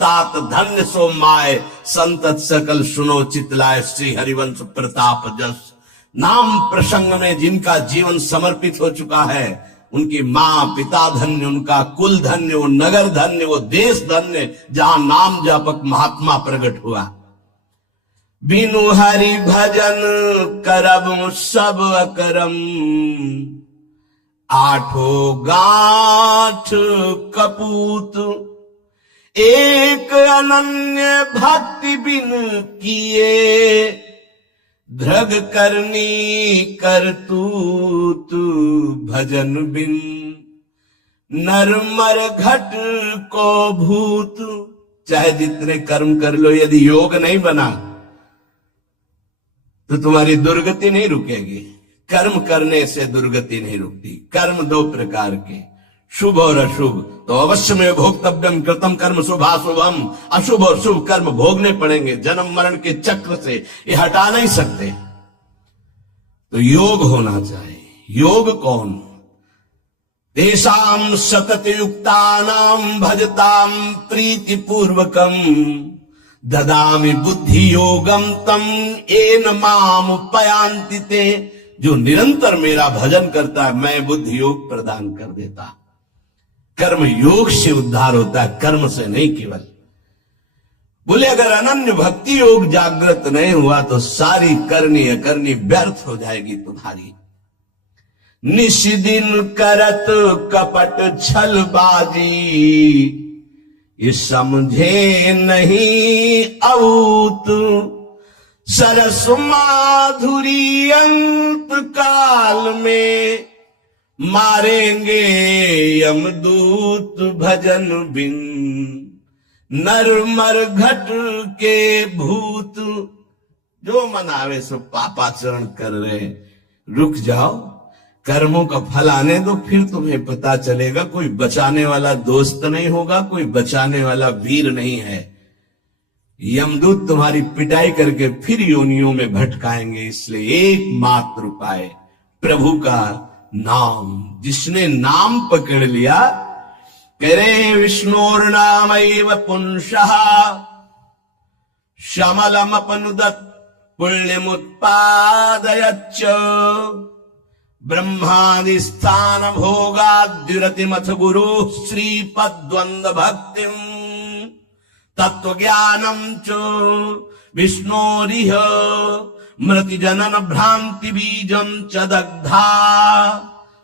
तात धन्य so my, संतत सकल सुनो चितलाय, श्री हरिवंश प्रताप जस। नाम प्रसंग में जिनका जीवन समर्पित हो चुका है, उनकी मां पिता धन्य, उनका कुल धन्य, वो नगर धन्य, वो देश धन्य जहां नाम जापक महात्मा प्रकट हुआ। बिनु हरि भजन करब सब अकरम, आठो गांठ कपूत, एक अनन्य भक्ति बिन किए, धृग करनी करतूत भजन बिन, नरमर घट को भूत। चाहे जितने कर्म कर लो, यदि योग नहीं बना तो तुम्हारी दुर्गति नहीं रुकेगी। कर्म करने से दुर्गति नहीं रुकती। कर्म दो प्रकार के, शुभ और अशुभ। तो अवश्य में भोक्तव्यम कृतम कर्म शुभाशुभम, अशुभ और शुभ कर्म भोगने पड़ेंगे। जन्म मरण के चक्र से ये हटा नहीं सकते। तो योग होना चाहिए। योग कौन? तेषाम सतत युक्तानाम भजताम प्रीति पूर्वकम, ददामि बुद्धि योगम तम एन माम पयांति ते। जो निरंतर मेरा भजन करता है, मैं बुद्धि योग प्रदान कर देता। कर्म योग से उद्धार होता है, कर्म से नहीं केवल। बोले अगर अनन्य भक्ति योग जागृत नहीं हुआ तो सारी करनी अकरनी व्यर्थ हो जाएगी तुम्हारी। निश दिन करत कपट छलबाजी, ये समझे नहीं औत, सरस माधुरी अंत काल में, मारेंगे यमदूत भजन बिन, नरमर घट के भूत। जो मनावे सो पापाचरण कर रहे, रुक जाओ, कर्मों का फल आने दो, फिर तुम्हें पता चलेगा। कोई बचाने वाला दोस्त नहीं होगा, कोई बचाने वाला वीर नहीं है। यमदूत तुम्हारी पिटाई करके फिर योनियों में भटकाएंगे। इसलिए एकमात्र उपाय प्रभु का नाम। जिसने नाम पकड़ लिया, कह रहे विष्णुर्नामैव पुंसः शमलमपनुदत् पुण्यमुत्पादयच्च, ब्रह्मादि स्थान भोगाद्युरतिमथ गुरु श्रीपद्वंद भक्तिम, तत्व ज्ञानम च विष्णोरिह मृति जनन भ्रांति बीजम च दग्धा,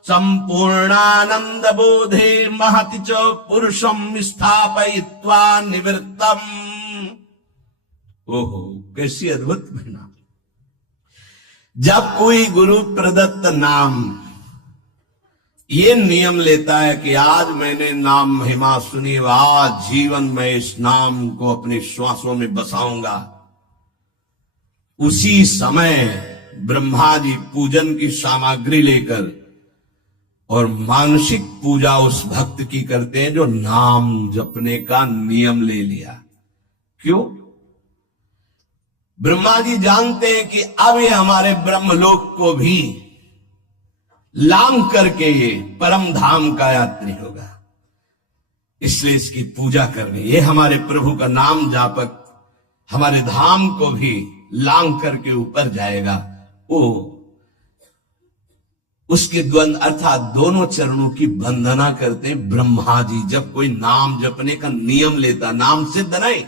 संपूर्णानंद बोधे महति च पुरुषम स्थापयित्वा निवृत्तम। ओहो, कैसी अद्भुत घटना। जब कोई गुरु प्रदत्त नाम ये नियम लेता है कि आज मैंने नाम महिमा सुनी, आज जीवन में इस नाम को अपनी श्वासों में बसाऊंगा, उसी समय ब्रह्मा जी पूजन की सामग्री लेकर और मानसिक पूजा उस भक्त की करते हैं जो नाम जपने का नियम ले लिया। क्यों? ब्रह्मा जी जानते हैं कि अब ये हमारे ब्रह्मलोक को भी लांग करके ये परम धाम का यात्री होगा, इसलिए इसकी पूजा करनी। ये हमारे प्रभु का नाम जापक हमारे धाम को भी लांग करके ऊपर जाएगा। वो उसके द्वंद अर्थात दोनों चरणों की वंदना करते ब्रह्मा जी। जब कोई नाम जपने का नियम लेता, नाम सिद्ध नहीं,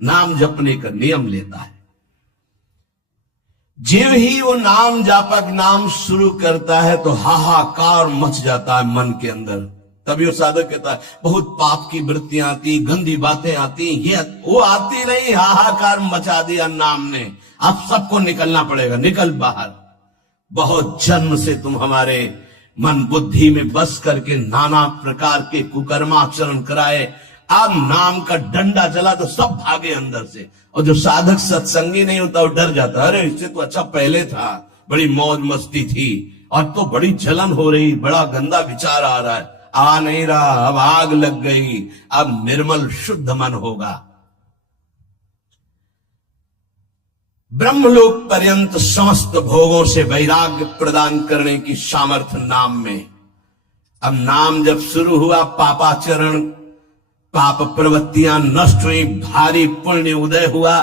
नाम जपने का नियम लेता है, जब ही वो नाम जापक नाम शुरू करता है तो हाहाकार मच जाता है मन के अंदर। तभी वो साधक कहता है बहुत पाप की वृत्तियां आती, गंदी बातें आती, ये वो आती नहीं, हाहाकार मचा दिया नाम ने। अब सबको निकलना पड़ेगा, निकल बाहर। बहुत जन्म से तुम हमारे मन बुद्धि में बस करके नाना प्रकार के कुकर्माचरण कराए, अब नाम का डंडा चला तो सब भागे अंदर से। और जो साधक सत्संगी नहीं होता वो डर जाता, अरे इससे तो अच्छा पहले था, बड़ी मौज मस्ती थी, और तो बड़ी जलन हो रही, बड़ा गंदा विचार आ रहा है। आ नहीं रहा, अब आग लग गई, अब निर्मल शुद्ध मन होगा। ब्रह्मलोक पर्यंत समस्त भोगों से वैराग्य प्रदान करने की सामर्थ्य नाम में। अब नाम जब शुरू हुआ, पापाचरण पाप प्रवृत्तियां नष्ट हुई, भारी पुण्य उदय हुआ,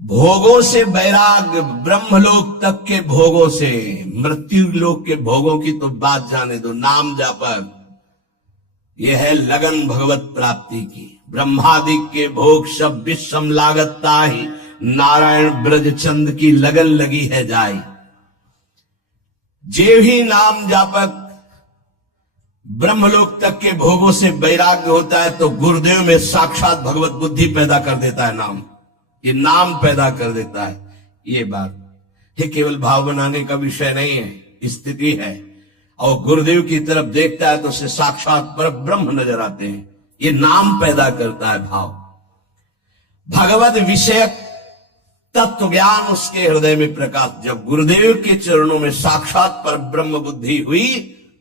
भोगों से वैराग्य, ब्रह्मलोक तक के भोगों से, मृत्यु लोक के भोगों की तो बात जाने दो। नाम जापक यह है लगन भगवत प्राप्ति की। ब्रह्मादि के भोग सब विषम लागता ही, नारायण ब्रज चंद की लगन लगी है जाई। जे भी नाम जापक ब्रह्मलोक तक के भोगों से वैराग्य होता है तो गुरुदेव में साक्षात भगवत बुद्धि पैदा कर देता है। नाम, ये नाम पैदा कर देता है। ये बात ये केवल भाव बनाने का विषय नहीं है, स्थिति है। और गुरुदेव की तरफ देखता है तो उसे साक्षात पर ब्रह्म नजर आते हैं। ये नाम पैदा करता है भाव। भगवत विषयक तत्व ज्ञान उसके हृदय में प्रकाश। जब गुरुदेव के चरणों में साक्षात पर ब्रह्म बुद्धि हुई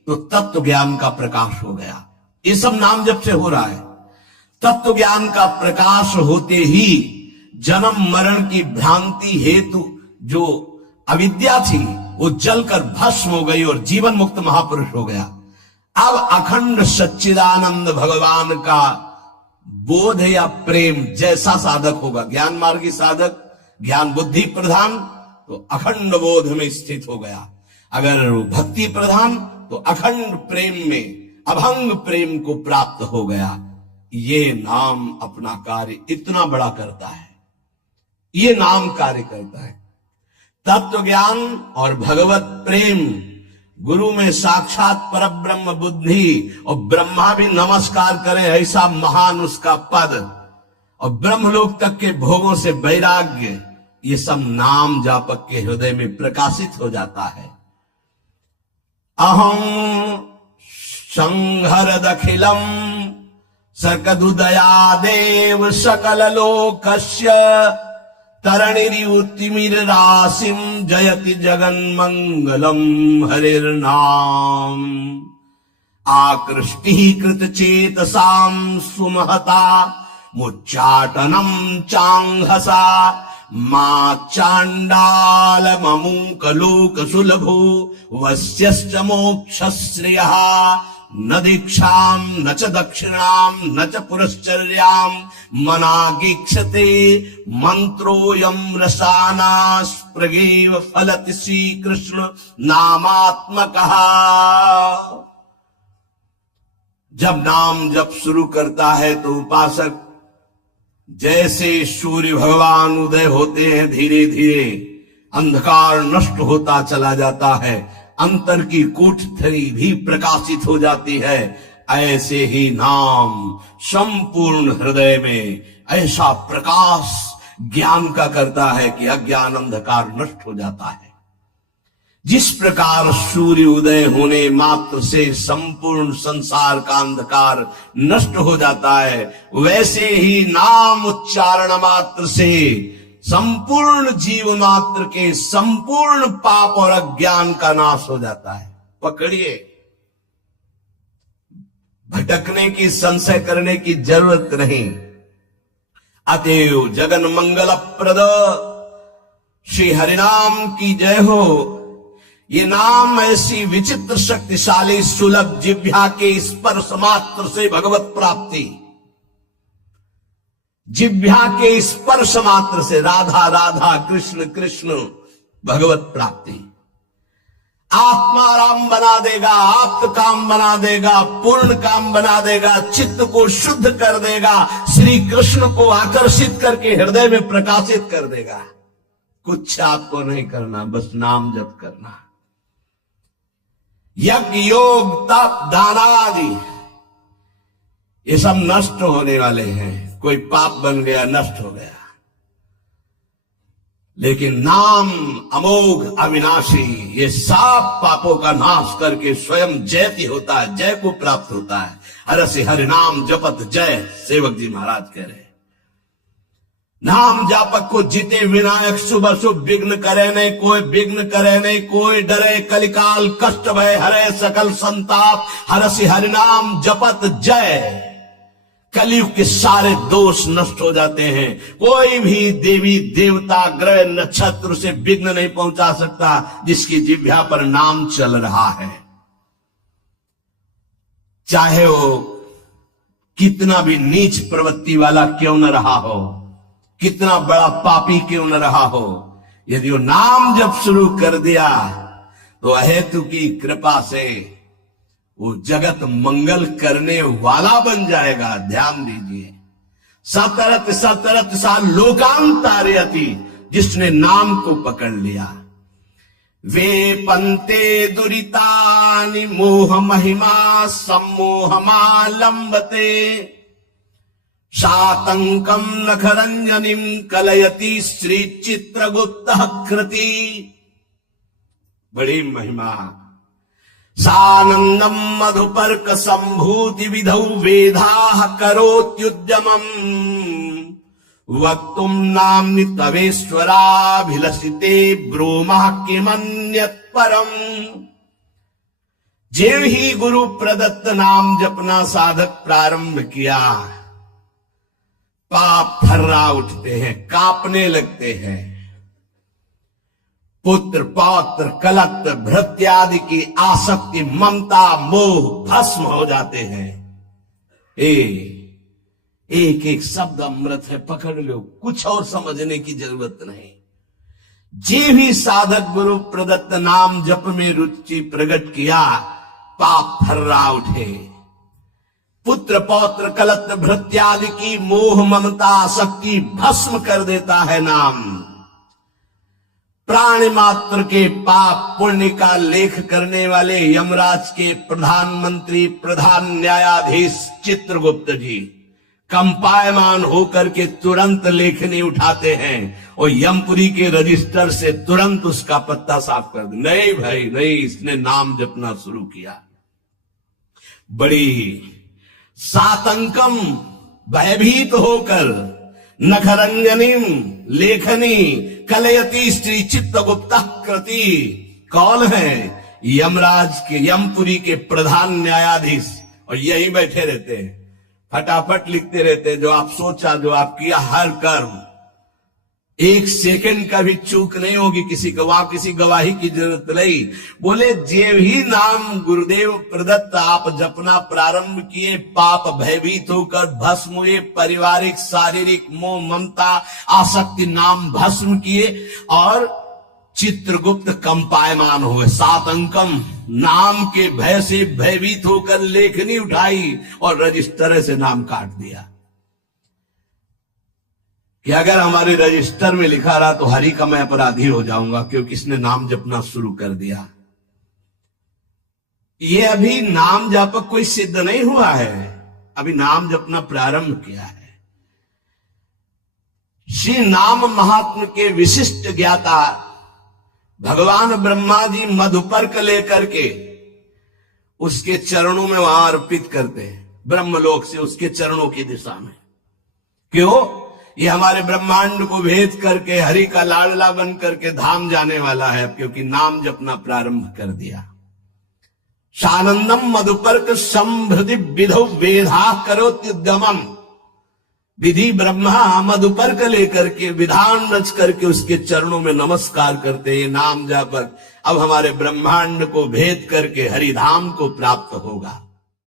तो तत्व ज्ञान का प्रकाश हो गया। ये सब नाम जब से हो रहा है। तत्व ज्ञान का प्रकाश होते ही जन्म मरण की भ्रांति हेतु जो अविद्या थी वो जलकर भस्म हो गई और जीवन मुक्त महापुरुष हो गया। अब अखंड सच्चिदानंद भगवान का बोध या प्रेम जैसा साधक होगा, ज्ञान मार्गी साधक, ज्ञान बुद्धि प्रधान, तो अखंड बोध में स्थित हो गया। अगर भक्ति प्रधान तो अखंड प्रेम में, अभंग प्रेम को प्राप्त हो गया। ये नाम अपना कार्य इतना बड़ा करता है। ये नाम कार्य करता है। तत्व ज्ञान और भगवत प्रेम, गुरु में साक्षात परब्रह्म बुद्धि, और ब्रह्मा भी नमस्कार करें ऐसा महान उसका पद, और ब्रह्मलोक तक के भोगों से वैराग्य, ये सब नाम जापक के हृदय में प्रकाशित हो जाता है। अहं संहरदखिलम सकदुदयादेव सकल लोकस्य तरणिरितिमिर राशिम जयति जगन्मंगलम हरिर्नाम। आकृष्टि कृत चेतसाम सुमहता मुच्चाटनम चांघसा मा चांडाल ममुकलोक सुलभो वस्यश्च मोक्षश्रियः न दीक्षाम न च दक्षिणाम न च पुरश्चर्याम मनागीक्षते मंत्रोयम रसाना स्प्रगेव फलति श्री कृष्ण नामात्मकः। जब नाम जप शुरू करता है तो उपासक जैसे सूर्य भगवान उदय होते हैं, धीरे धीरे अंधकार नष्ट होता चला जाता है, अंतर की कोठरी भी प्रकाशित हो जाती है। ऐसे ही नाम संपूर्ण हृदय में ऐसा प्रकाश ज्ञान का करता है कि अज्ञान अंधकार नष्ट हो जाता है। जिस प्रकार सूर्य उदय होने मात्र से संपूर्ण संसार का अंधकार नष्ट हो जाता है, वैसे ही नाम उच्चारण मात्र से संपूर्ण जीव मात्र के संपूर्ण पाप और अज्ञान का नाश हो जाता है। पकड़िए, भटकने की, संशय करने की जरूरत नहीं। अतएव जगन मंगल प्रद श्री हरिनाम की जय हो। ये नाम ऐसी विचित्र शक्तिशाली सुलभ जिह्वा के स्पर्श मात्र से भगवत प्राप्ति, जिह्वा के स्पर्श मात्र से राधा राधा कृष्ण कृष्ण भगवत प्राप्ति आत्माराम बना देगा, आप्त काम बना देगा, पूर्ण काम बना देगा, चित्त को शुद्ध कर देगा, श्री कृष्ण को आकर्षित करके हृदय में प्रकाशित कर देगा। कुछ आपको नहीं करना, बस नाम जप करना। यज्ञ योग तप दान आदि ये सब नष्ट होने वाले हैं। कोई पाप बन गया, नष्ट हो गया, लेकिन नाम अमोघ अविनाशी ये सब पापों का नाश करके स्वयं जयति होता है, जय को प्राप्त होता है। हरसि हरि नाम जपत जय, सेवक जी महाराज कह रहे। नाम जापक को जीते विनायक शुभ शुभ विघ्न करे नहीं कोई, विघ्न करे नहीं कोई, डरे कलिकाल कष्ट भय हरे सकल संताप, हरसि हरि नाम जपत जय। कलयुग के सारे दोष नष्ट हो जाते हैं। कोई भी देवी देवता ग्रह नक्षत्र से विघ्न नहीं पहुंचा सकता जिसकी जिह्वा पर नाम चल रहा है। चाहे वो कितना भी नीच प्रवृत्ति वाला क्यों न रहा हो, कितना बड़ा पापी क्यों न रहा हो, यदि वो नाम जब शुरू कर दिया तो अहेतु की कृपा से वो जगत मंगल करने वाला बन जाएगा। ध्यान दीजिए, सतरत सतरत सा लोकांतारयति, जिसने नाम को पकड़ लिया। वे पंते दुरितानि मोह महिमा सम्मोहमालंबते, शातंकम नखरंजनिम कलयति श्री चित्रगुप्तः कृति। बड़ी महिमा। सानंदम मधुपर्क संभूति विधौ वेदाः करोत्युद्यमम्, वक्तुम नाम्नि तवेश्वराभिलषिते ब्रूमः किमन्यत् परम। जेव ही गुरु प्रदत्त नाम जपना साधक प्रारंभ किया, पाप थर्रा उठते हैं, कांपने लगते हैं। पुत्र पौत्र कलत्र भृत्यादि की आसक्ति ममता मोह भस्म हो जाते हैं। एक एक शब्द अमृत है, पकड़ लो, कुछ और समझने की जरूरत नहीं। जे भी साधक गुरु प्रदत्त नाम जप में रुचि प्रकट किया, पाप थर्रा उठे। पुत्र पौत्र कलत्र भृत्यादि की मोह ममता आसक्ति भस्म कर देता है नाम। प्राणी मात्र के पाप पुण्य का लेख करने वाले यमराज के प्रधानमंत्री प्रधान न्यायाधीश चित्रगुप्त जी कंपायमान होकर के तुरंत लेखनी उठाते हैं और यमपुरी के रजिस्टर से तुरंत उसका पत्ता साफ कर दे। नहीं भाई नहीं, इसने नाम जपना शुरू किया। बड़ी सातंकम भयभीत होकर नखरंजनीम लेखनी कलयति श्री चित्रगुप्त कृति। कौन है? यमराज के यमपुरी के प्रधान न्यायाधीश, और यही बैठे रहते हैं, फटाफट लिखते रहते हैं। जो आप सोचा, जो आप किया, हर कर्म एक सेकंड का भी चूक नहीं होगी। किसी गवाही की जरूरत नहीं। बोले जे भी नाम गुरुदेव प्रदत्त आप जपना प्रारंभ किए, पाप भयभीत होकर भस्म हुए, पारिवारिक शारीरिक मोह ममता आसक्ति नाम भस्म किए और चित्रगुप्त कंपायमान हुए। सातंकम नाम के भय से भयभीत होकर लेखनी उठाई और रजिस्टर से नाम काट दिया कि अगर हमारे रजिस्टर में लिखा रहा तो हरि का मैं अपराधी हो जाऊंगा, क्योंकि इसने नाम जपना शुरू कर दिया। ये अभी नाम जप कोई सिद्ध नहीं हुआ है, अभी नाम जपना प्रारंभ किया है। श्री नाम महात्म के विशिष्ट ज्ञाता भगवान ब्रह्मा जी मधुपर्क लेकर के उसके चरणों में वहां अर्पित करते हैं, ब्रह्मलोक से उसके चरणों की दिशा में। क्यों? ये हमारे ब्रह्मांड को भेद करके हरि का लाडला बन करके धाम जाने वाला है, क्योंकि नाम जपना प्रारंभ कर दिया। सानंदम मधुपर्क संभृति विधौ वेधा करोत्युद्यमम्। विधि ब्रह्मा मधुपर्क लेकर के विधान रच करके उसके चरणों में नमस्कार करते हैं। नाम जापक अब हमारे ब्रह्मांड को भेद करके हरिधाम को प्राप्त होगा।